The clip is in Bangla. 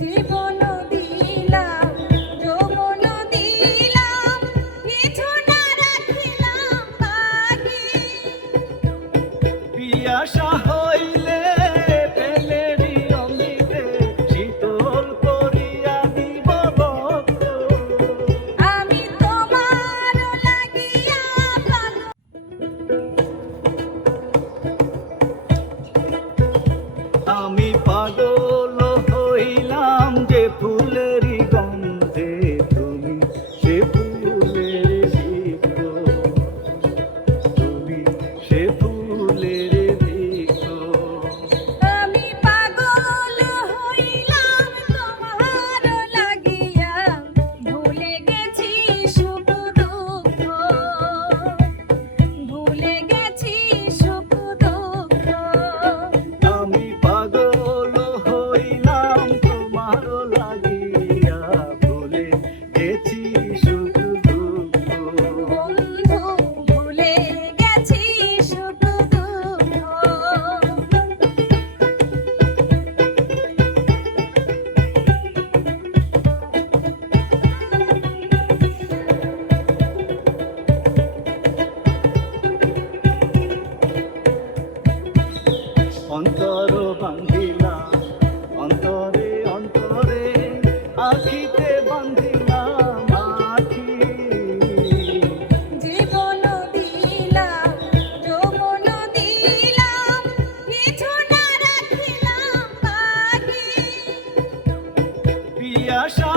জীবন দিলাম, যৌবন দিলাম, কিছু না রাখিলাম বাকি। পিয়াসা হইলে প্রেমেরই অমৃতে শীতল করিয়া দিব বক্ষ। আমি তোমার লাগিয়া পাগল। আমি পাগল হইলাম যে ফুলেরই গন্ধে, তুমি সে ফুলের বৃক্ষ, তুমি সে ফুলের বৃক্ষ। আমি পাগল হইলাম তোমার লাগিয়া, ভুলে গেছি সুখ দুঃখ, ভুলে গেছি সুখ দুঃখ। আমি পাগল হইলাম তোমার লাগিয়া, ভুলে গেছি সুখ দুঃখ। বন্ধু ভুলে গেছি সুখ দুঃখ। অন্তর বান্ধিলাম অন্তরে অন্তরে, আখিতে বান্ধিলাম আখি। জীবন দিলাম, যৌবন দিলাম, কিছু না রাখিলাম বাকি। পিয়াসা